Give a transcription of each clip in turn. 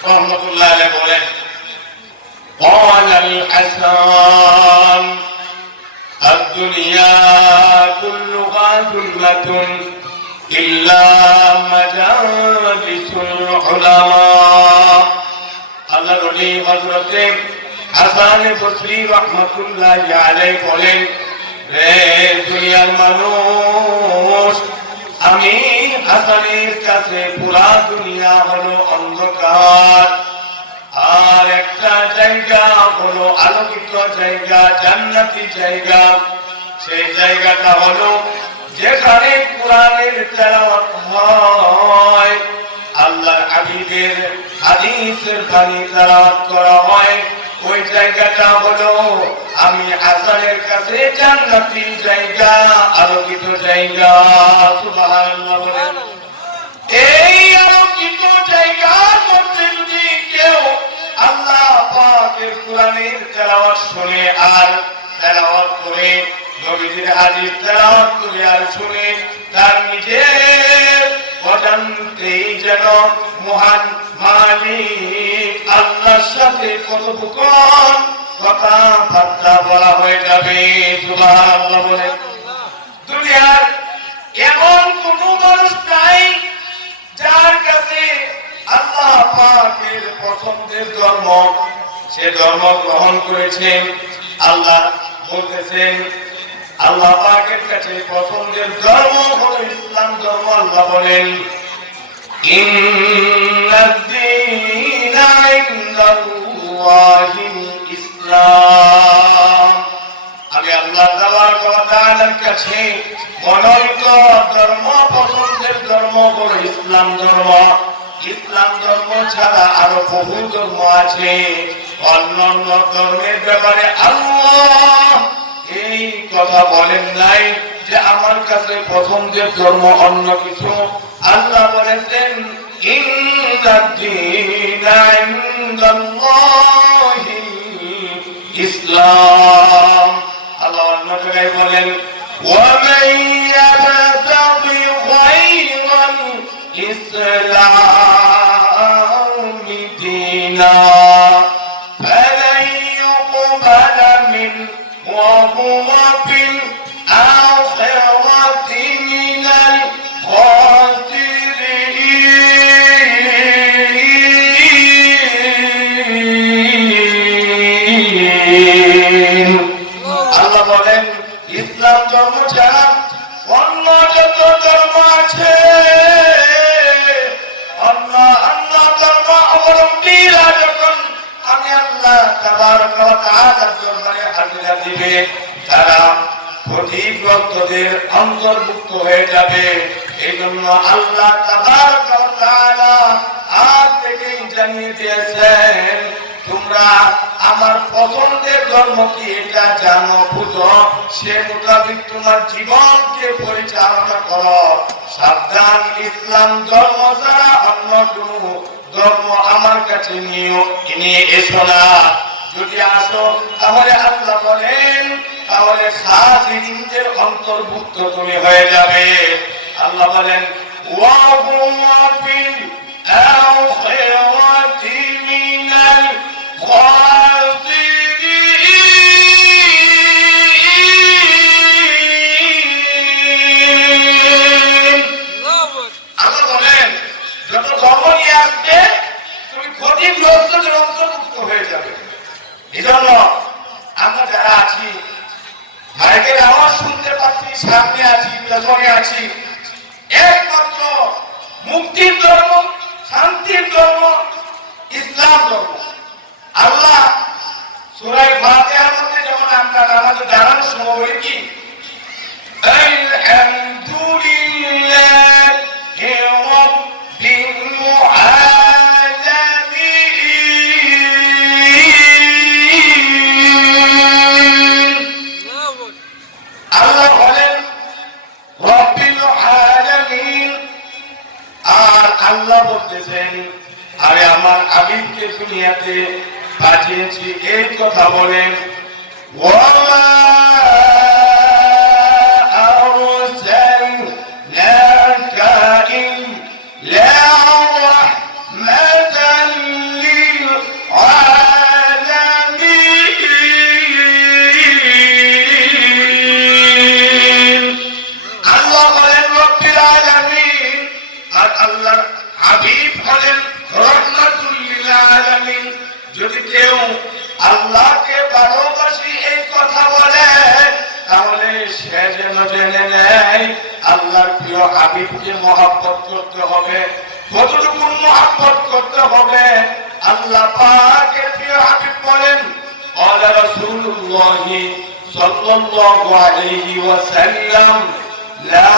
রহমতুল্লাহ আলাইহি বলেন قال الحسن الدنيا كلها ظلمة إلا مجالس العلماء আল্লাহ নবী হযরত হাসান বসরি রাহমাতুল্লাহ আলাইহি বলেন রে দুনিয়ার মানুষ আমি হাসানের কাছে পুরা দুনিয়া হলো অন্ধকার আর একটা জায়গা হলো আলোকিত জায়গা জান্নাতি জায়গা সেই জায়গাটা হলো যেখানে কোরআনের তেলাওয়াত হয় আল্লাহর হাবিবের হাদিসের বাণী তেলাওয়াত করা হয় ওই জায়গাটা হলো আমি হাসানের কাছে জান্নাতি জায়গা আলোকিত জায়গা সুবহানাল্লাহ বলেন এই আলোকিত জায়গার মধ্যে যদি কেউ আল্লাহ পাকের কোরআনের তেলাওয়াত শুনে আর তেলাওয়াত করে নবীজির হাদিস তেলাওয়াত করে আর শুনে তার নিজের অজান্তেই যেন মহান মালিক আল্লাহর সাথে কথোপকথন কথাবার্তা বলা হয়ে যাবে সুবহানাল্লাহ বলেন দুনিয়ার এমন কোন মানুষ নাই যার কাছে আল্লাহ পাকের পছন্দের ধর্ম সে ধর্ম গ্রহণ করেছেন আল্লাহ বলতেছেন আল্লাহ পাকের কাছে পছন্দের ধর্ম হলো ইসলাম ধর্ম আল্লাহ বলেন ইন্নাদ-দীনা ইনদাল্লাহিল ইসলাম আমি আল্লাহ তাআলার কাছে মনোনীত ধর্ম পছন্দের ধর্ম হলো ইসলাম ধর্ম ইসলাম ধর্ম ছাড়া আরো বহু ধর্ম আছে অন্যান্য ধর্মের ব্যাপারে আল্লাহ এই কথা বলেন নাই যে আমার কাছে পছন্দের ধর্ম অন্য কিছু আল্লাহ বলেছেন ইন্নাদ-দীনা ইনদাল্লাহিল ইসলাম আল্লাহ অন্য জায়গায় বলেন وَمَن يَبْتَغِي غَيْرَ الْإِسْلَامِ دِينًا فَلَن يُقْبَلَ مِنْهُ وَهُوَ فِي الْآخِرَةِ مِنَ الْخَاسِرِينَ আল্লাহ বলেন ইসলাম ধর্ম ছাড়া অন্য যত ধর্ম আছে অন্য ধর্ম অবলম্বীরা যখন আমি আল্লাহ তাবারক ওয়া তাআলার দরবারে হাজিরা দিবে তারা ক্ষতিগ্রস্তদের অন্তর্ভুক্ত হয়ে যাবে এই জন্য আল্লাহ তাবারক ওয়া তাআলা আজ থেকেই জানিয়ে দিয়েছেন তোমরা আমার পছন্দের ধর্ম কি এটা জানো বুঝো সে মোতাবেক তোমার জীবনকে পরিচালনা করো সাবধান ইসলাম ধর্ম ছাড়া অন্য কোন ধর্ম আমার কাছে নিয়ে এসো না যদি আসো তাহলে আল্লাহ বলেন তাহলে খাসিরিনদের অন্তর্ভুক্ত তুমি হয়ে যাবে আল্লাহ বলেন ওয়া হুয়া ফিল আখিরাতি মিনাল আল্লাহ বলেন যত ধর্ম নিয়ে আসবে তুমি ক্ষতিগ্রস্তদের অন্তর্ভুক্ত হয়ে যাবে এই জন্য আমরা যারা আছি মাইকের আওয়াজ শুনতে পাচ্ছি সামনে আছি পেছনে আছি একমাত্র মুক্তির ধর্ম শান্তির ধর্ম ইসলাম ধর্ম আল্লাহ সূরা ফাতিহার মধ্যে যখন আমরা নামাজে দাঁড়ানোর সময় বলি কি আলহামদুলিল্লাহি রাব্বিল আলামিন আল্লাহ বলেন রাব্বিল আলামিন আর আল্লাহ বলতেছেন আরে আমার হাবিবকে দুনিয়াতে পাঠিয়েছি এই কথা বলেন ওয়া আরসালনাকা ইল্লা বলেন রাহমাতুল লিল আলামিন। যদি কেউ আল্লাহকে ভালোবাসি এই কথা বলে তাহলে সে যেন জেনে নেয় আল্লাহর প্রিয় হাবিবকে মহব্বত করতে হবে। কতটুকু মহব্বত করতে হবে? আল্লাহ পাকের প্রিয় হাবিব বলেন قال رسول الله صلى الله عليه وسلم لا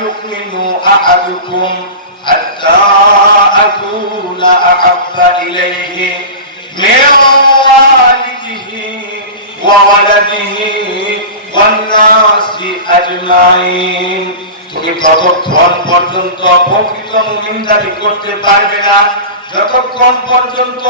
يؤمن أحدكم حتى أكون أحب إليه من والده وولده والناس أجمعين। তুমি ততক্ষণ পর্যন্ত প্রকৃত মুমিন দাবি করতে পারবে না যতক্ষণ পর্যন্ত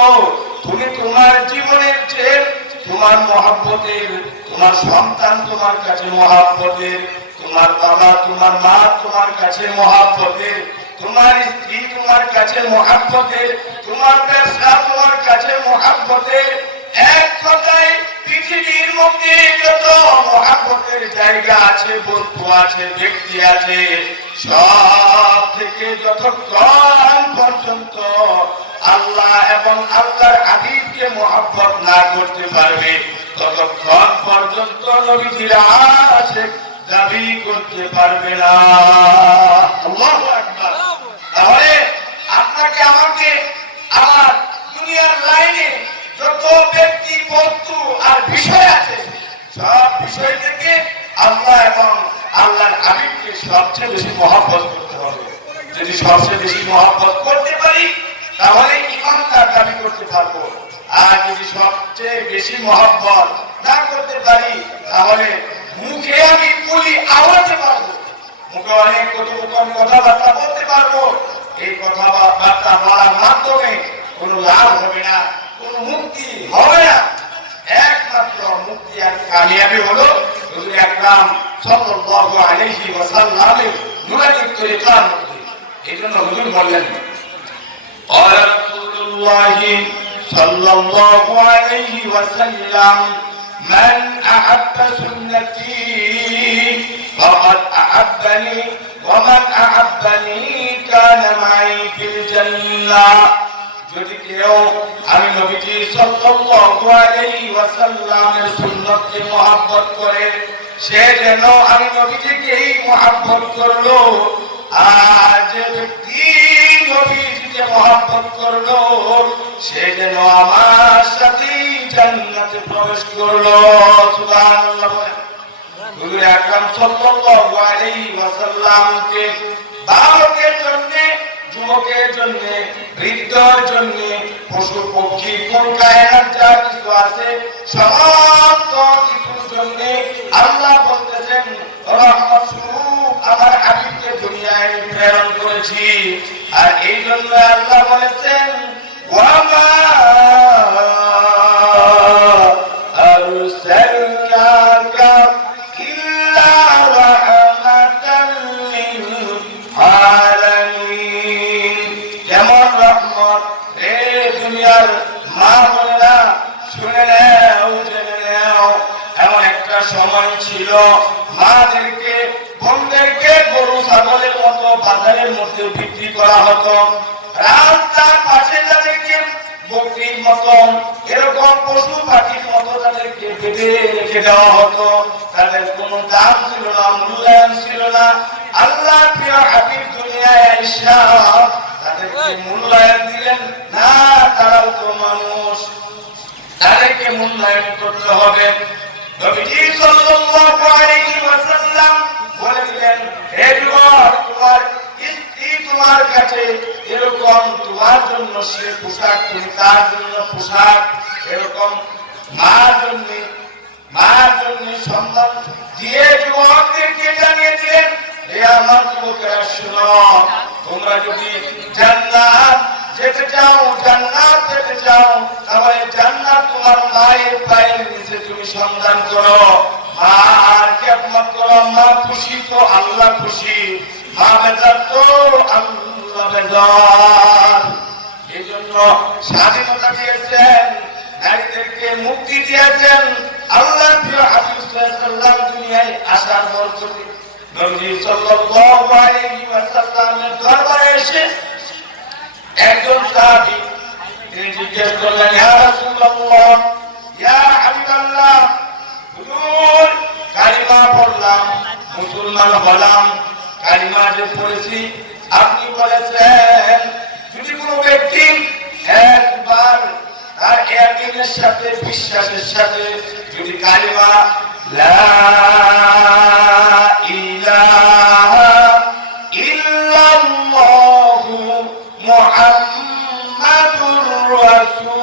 তুমি তোমার জীবনের চেয়ে তোমার মহব্বতের, তোমার সন্তান তোমার কাছে মহব্বতের, তোমার বাবা তোমার মা তোমার কাছে মহব্বতের, তোমার স্ত্রী তোমার কাছে মহব্বতের, তোমার ব্যবসা তোমার কাছে মহব্বতের। এক কথায় পৃথিবীর মধ্যে যত মহব্বতের জায়গা আছে, বস্তু আছে, ব্যক্তি আছে, সব থেকে যতক্ষণ পর্যন্ত আল্লাহ এবং আল্লাহর হাবিবকে মহব্বত না করতে পারবে ততক্ষণ পর্যন্ত নবীজির আশিক দাবি করতে পারবে না। আল্লাহু আকবার। তাহলে আপনাকে আমাকে আমার দুনিয়ার লাইনে যত ব্যক্তি, বস্তু আর বিষয় আছে সব বিষয় থেকে আল্লাহ এবং আল্লাহর হাবিবকে সবচেয়ে বেশি মহব্বত করতে হবে। যদি সবচেয়ে বেশি মহব্বত করতে পারি তাহলে ইমানদার দাবি করতে পারবো। আর যদি সবচেয়ে বেশি মহব্বত না করতে পারি তাহলে মুখে আমি বলি আওয়াজে পারবো, মুখে অনেক কতক্ষণ কথাবার্তা বলতে পারবো। এই কথাবার্তা বলার মাধ্যমে কোনো লাভ হবে না, কোনো মুক্তি হবে না। একমাত্র মুক্তি আর কামিয়াবি হলো হুজুর আকরাম সাল্লাল্লাহু আলাইহি ওয়াসাল্লামের নুরানি তরিকার মধ্যে। এইজন্য হুজুর বললেন قال رسول الله صلى الله عليه وسلم من أحب سنتي فقد أحبني ومن أحبني كان معي في الجنة। যদি কেউ আমি নবীজি সাল্লাল্লাহু আলাইহি ওয়াসাল্লামের সুন্নতকে মহব্বত করে সে যেন আমি নবীজিকেই মহব্বত করলো। আর যে ব্যক্তি নবীজিকে মহব্বত করলো সে যেন আমার সাথে জান্নাতে প্রবেশ করলো। সুবহানাল্লাহ। হুজুর আকরাম সাল্লাল্লাহু আলাইহি ওয়াসাল্লামকে বালকের জন্য, যুবকের জন্য, বৃদ্ধের জন্য, পশু পক্ষী কোন কায়নাত যা কিছু আছে সমস্ত কিছুর জন্য আল্লাহ বলতেছেন রহমত স্বরূপ আমার হাবিবকে দুনিয়ায় প্রেরণ করেছি। আর এই জন্য আল্লাহ বলেছেন ওয়ামা আরসালনাকা ইল্লা রাহমাতাল লিল আলামিন। কেমন রহমত রে দুনিয়ার মা বোনেরা, শুনে নাও, জেনে নাও। এমন একটা সময় ছিল মাদেরকে, বোনদেরকে গরু ছাগলের মতো বাজারের মধ্যে বিক্রি করা হতো। রাস্তার পাশে তাদেরকে বকরির মতো, এরকম পশু পাখির মতো তাদেরকে বেঁধে রেখে দেওয়া হতো। তাদের কোনো দাম ছিল না, মূল্যায়ন ছিল না। আল্লাহ প্রিয় হাবিব দুনিয়ায় আইসা তাদেরকে মূল্যায়ন দিলেন না। তারাও তো মানুষ, তাদেরকে মূল্যায়ন করতে হবে। নবীজি সাল্লাল্লাহু আলাইহি ওয়াসাল্লাম বলে দিলেন হে যুবক, তোমার স্ত্রী তোমার কাছে এরকম, তোমার জন্য সে পোশাক, তুমি তার জন্য পোশাক, এরকম মার জন্য সম্মান দিয়ে যুবকদেরকে জানিয়ে দিলেন হে আমার যুবকেরা শোনো, তোমরা যদি জান্নাত যেতে চাও, জান্নাত পেতে চাও, তাহলে জান্নাত তোমার মায়ের পায়ের নিচে তুমি সন্ধান করো। মা আর খেদমত করো। মা খুশি তো আল্লাহ খুশি, মা বেজার তো আল্লাহ বেজার। এই জন্য স্বাধীনতা দিয়েছেন, নারীদেরকে মুক্তি দিয়েছেন। আল্লাহ প্রিয় হাবিব সাল্লাল্লাহু দুনিয়ায় আসার বরকতে নবী সাল্লাল্লাহু আলাইহি ওয়াসাল্লামের দরবারে এসে জিজ্ঞেস করলেন, ইয়া রাসূলুল্লাহ, ইয়া হাবিবাল্লাহ, হুজুর কালিমা পড়লাম, মুসলমান হলাম, কালিমা যে পড়েছি, আপনি বলেছেন যদি কোনো ব্যক্তি একবার তার ইয়াকিনের সাথে, বিশ্বাসের সাথে যদি কালিমা লা ইলাহা ইল্লাল্লাহু মুহাম্মাদুর রাসূলুল্লাহ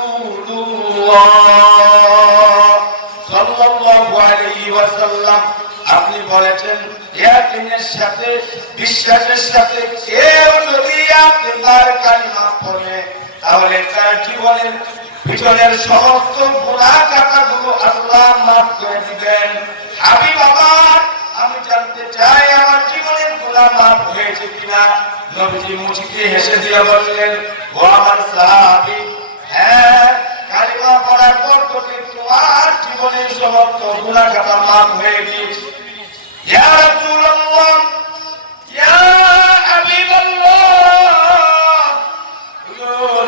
সাল্লাল্লাহু আলাইহি ওয়াসাল্লাম, আপনি বলেছেন ইয়াকিনের সাথে, বিশ্বাসের সাথে কেউ যদি একবার কালিমা পড়ে তাহলে তার জীবনের পিছনের সমস্ত গুনাহ কাটাগুলো আল্লাহ মাফ করে দিবেন। হাবিব আমার, আমি জানতে চাই আমার জীবনের গুনাহ মাফ হয়েছে কিনা। নবীজি মুচকি হেসে দিয়ে বললেন, ও আমার সাহাবী, হ্যাঁ, কালিমা পড়ার পর থেকে তোমার জীবনের সমস্ত গুনাহ কাটা মাফ হয়ে গিয়েছে। ইয়া রাসূলুল্লাহ, ইয়া হাবিবাল্লাহ, হুজুর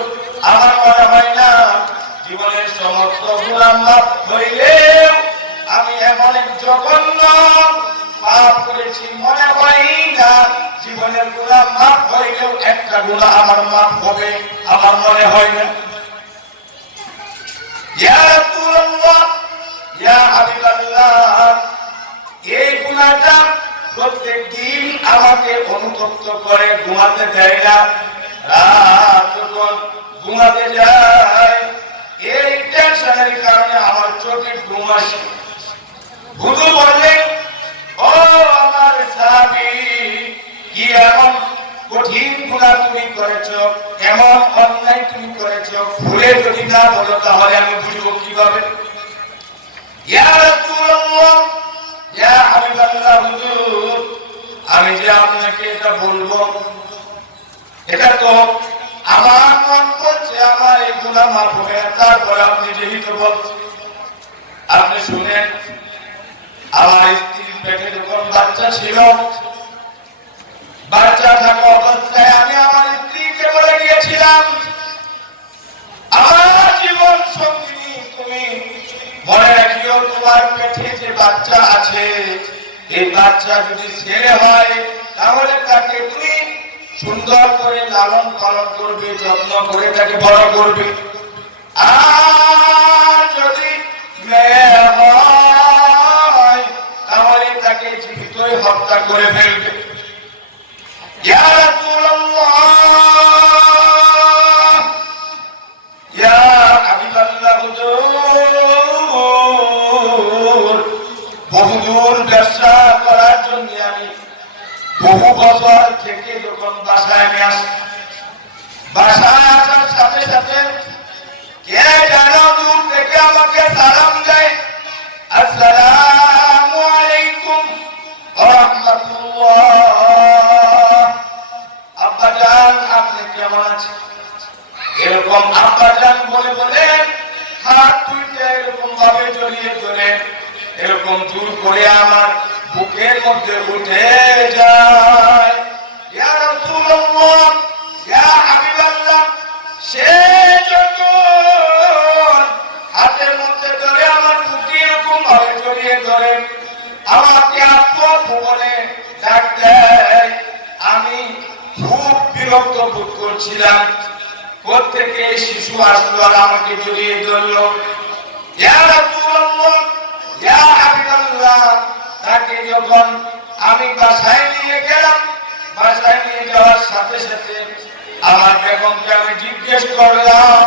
আমার মনে হয় না জীবনের সমস্ত গুনাহ মাফ হইলেও আমি এমন এক জঘন্য পাপ করেছি, মনে হয় না জীবনের গুনাহ মাফ হইলেও একটা গুনাহ আমার মাফ হবে, আমার মনে হয় না। ইয়া রাসূলুল্লাহ, ইয়া হাবিবাল্লাহ, এই গুনাহটা প্রত্যেক দিন আমাকে অনুতপ্ত করে, ঘুমাতে দেয় না। রাত যখন ঘুমাতে যায় এই টেনশনের কারণে আমার চোখে ঘুম আসে। হুজুর বললেন, ও আমার সাহাবী, কি এমন কঠিন গুনাহ তুমি করেছো, এমন অন্যায় তুমি করেছো, ভুলে যদি না বলো তাহলে আমি বুঝবো কিভাবে। ইয়া রাসূলুল্লাহ, ইয়া হাবিবাল্লাহ, হুজুর আমি যে আপনাকে এটা বলবো, এটা তো আমার মন বলছে আমার এই গুনাহ মাফ হবে না, তারপরে আপনি যেহেতু বলছেন, আপনি শুনেন, আমার স্ত্রীর পেটে যখন বাচ্চা ছিল, বাচ্চা থাকা অবস্থায় আমি আমার স্ত্রীকে বলে গিয়েছিলাম, আমার জীবন সঙ্গিনী তুমি মনে রাখিও, তোমার পেটে যে বাচ্চা আছে এই বাচ্চা যদি ছেলে হয় তাহলে তাকে তুমি সুন্দর করে লালন পালন করবে, যত্ন করে তাকে বড় করবে। আর যদি মেয়ে হয় তাহলে তাকে জীবিতই হত্যা করে ফেলবে। ইয়া রাসূলুল্লাহ, ইয়া হাবিবাল্লাহ, হুজুর বহুদূর ব্যবসা করার জন্য আমি বহু বছর থেকে যখন বাসায় আমি আসি, বাসায় আসার সাথে সাথে কে যেন দূর থেকে আমাকে সালাম দেয়, আসসালামু আলাইকুম ওয়া রাহমাতুল্লাহ, আব্বাজান আপনি কেমন আছেন? এরকম আব্বাজান বলে বলে হাত তুলতে এরকম ভাবে জড়িয়ে ধরে এরকম জোর করে আমার বুকের মধ্যে উঠে যায়। ইয়া রাসূলুল্লাহ, ইয়া হাবিবাল্লাহ, সে যখন হাতের মধ্যে ধরে আমার বুকে এরকম ভাবে জড়িয়ে ধরে আমাকে আপু বলে ডাক দেয়, আমি খুব বিরক্ত বোধ করছিলাম, কোত্থেকে শিশু আসলো আর আমাকে জড়িয়ে ধরলো। ইয়া রাসূলুল্লাহ, ইয়া হাবিবাল্লাহ, তাকে যখন আমি বাসায় নিয়ে গেলাম, বাসায় নিয়ে যাওয়ার সাথে সাথে আমার বেগমকে আমি জিজ্ঞেস করলাম,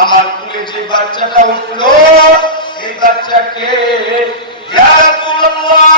আমার কুলে যে বাচ্চাটা উঠলো এই বাচ্চাকে? ইয়া রাসূলুল্লাহ,